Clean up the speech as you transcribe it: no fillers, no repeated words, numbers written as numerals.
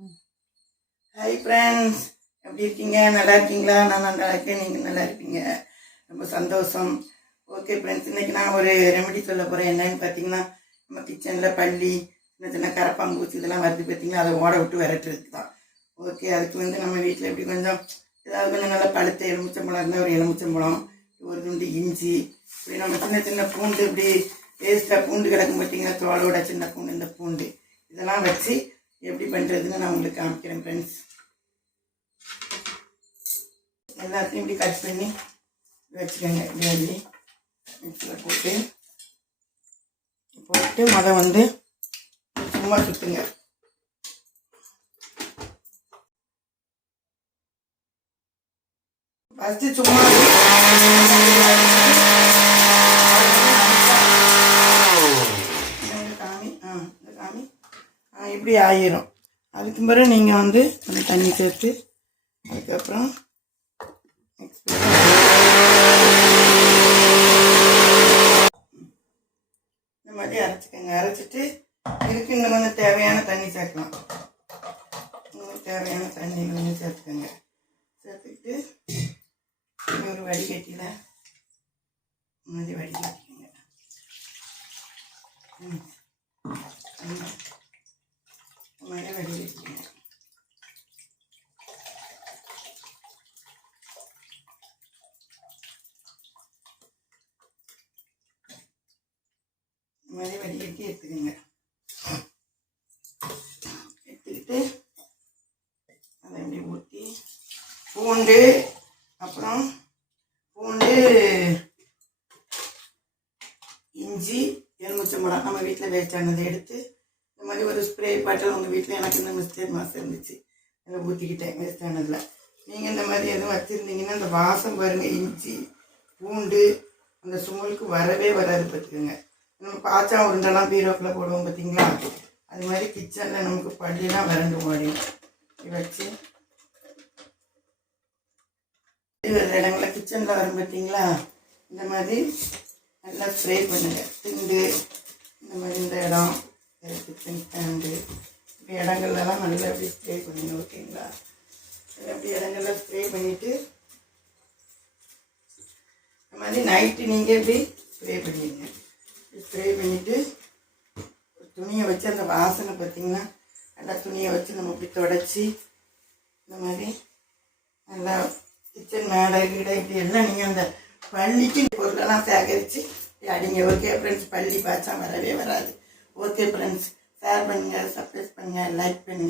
Hi friends, எப்படி இருக்கீங்க? நல்லா இருக்கீங்களா? நான் நல்லா இருக்கேன், நீங்கள் நல்லா இருப்பீங்க. ரொம்ப சந்தோஷம். ஓகே ஃப்ரெண்ட்ஸ், இன்றைக்கி நான் ஒரு ரெமெடி சொல்ல போகிறேன். என்னன்னு பார்த்தீங்கன்னா, நம்ம கிச்சனில் பள்ளி சின்ன சின்ன கரப்பாம்பூச்சி இதெல்லாம் வருது பார்த்தீங்கன்னா, அதை ஓட விட்டு விரட்டுறதுக்கு தான். ஓகே, அதுக்கு நம்ம வீட்டில் எப்படி கொஞ்சம் ஏதாவது கொஞ்சம் நல்லா பழுத்த எலுமிச்சம்பழம் இருந்தால் ஒரு எலுமிச்சம்பழம், ஒரு துண்டு இஞ்சி, இப்படி நம்ம சின்ன சின்ன பூண்டு இப்படி வேஸ்ட்டாக பூண்டு கிடக்கும் பார்த்தீங்கன்னா, தோலோட சின்ன பூண்டு, இந்த பூண்டு இதெல்லாம் வச்சு எப்படி பண்ணுறதுன்னு நான் உங்களுக்கு காமிக்கிறேன் ஃப்ரெண்ட்ஸ். எல்லாத்தையும் இப்படி கட் பண்ணி வச்சுக்கோங்க. இப்படி அள்ளி மிக்சியில் போட்டு முத சும்மா சுற்றுங்க. ஃபஸ்ட்டு சும்மா காமி இப்படி ஆயிரும். அதுக்கு பிறகு நீங்கள் அந்த தண்ணி சேர்த்து அதுக்கப்புறம் இந்த மாதிரி அரைச்சிக்கோங்க. அரைச்சிட்டு இதுக்கு இன்னும் கொஞ்சம் தேவையான தண்ணி சேர்க்கலாம். இன்னும் தேவையான தண்ணி கொஞ்சம் சேர்த்துக்கோங்க. சேர்த்துக்கிட்டு ஒரு வடிகட்டியில் மாதிரி வடிகட்டிக்கோங்க. மாதிரி வடிகட்டிக்கோங்க. மாதிரி வடிகட்டி எடுத்துக்கோங்க. எடுத்துக்கிட்டு அதை எப்படி ஊற்றி பூண்டு, அப்புறம் பூண்டு, இஞ்சி, எலுமிச்சம்பழம் நம்ம வீட்டில் வேஸ்டானதை எடுத்து இந்த மாதிரி ஒரு ஸ்ப்ரே பாட்டில் உங்கள் வீட்டில் எனக்கு இந்த மிஸ்டேக் மாதம் இருந்துச்சு, அதை ஊற்றிக்கிட்டேன் வேஸ்டானதில். நீங்கள் இந்த மாதிரி எதுவும் வச்சுருந்தீங்கன்னா அந்த வாசம் பாருங்கள், இஞ்சி பூண்டு அந்த சுமலுக்கு வரவே வராது பார்த்துக்கோங்க. நம்ம பாச்சா உருண்டெல்லாம் பீரோக்கில் போடுவோம் பார்த்தீங்களா, அது மாதிரி கிச்சனில் நமக்கு பள்ளியெல்லாம் வறண்டு ஓடிடும். வச்சு ஒரு இடங்களில் கிச்சனில் வரும் பார்த்தீங்களா, இந்த மாதிரி நல்லா ஸ்ப்ரே பண்ணுங்கள். திண்டு இந்த மாதிரி இந்த இடம் கிச்சன் ஸ்டாண்டு இப்படி இடங்கள்லாம் நல்லா அப்படி ஸ்ப்ரே பண்ணுங்க. ஓகேங்களா? அப்படி இடங்கள்லாம் ஸ்ப்ரே பண்ணிவிட்டு இந்த மாதிரி நைட்டு நீங்கள் இப்படி ஸ்ப்ரே பண்ணிடுங்க. ஸ்ப்ரே பண்ணிவிட்டு துணியை வச்சு அந்த வாசனை பார்த்திங்கன்னா நல்லா துணியை வச்சு நம்ம இப்படி தொடச்சி இந்த மாதிரி நல்லா கிச்சன் மேடை வீடை இப்படி எல்லாம் நீங்கள் அந்த பள்ளிக்கு பொருளெல்லாம் சேகரித்து அடிங்க. ஓகே ஃப்ரெண்ட்ஸ், பள்ளி பாய்ச்சா வரவே வராது. ஓகே ஃப்ரெண்ட்ஸ், ஷேர் பண்ணுங்கள், சப்ஸ்கிரைப் பண்ணுங்கள், லைக் பண்ணுங்கள்.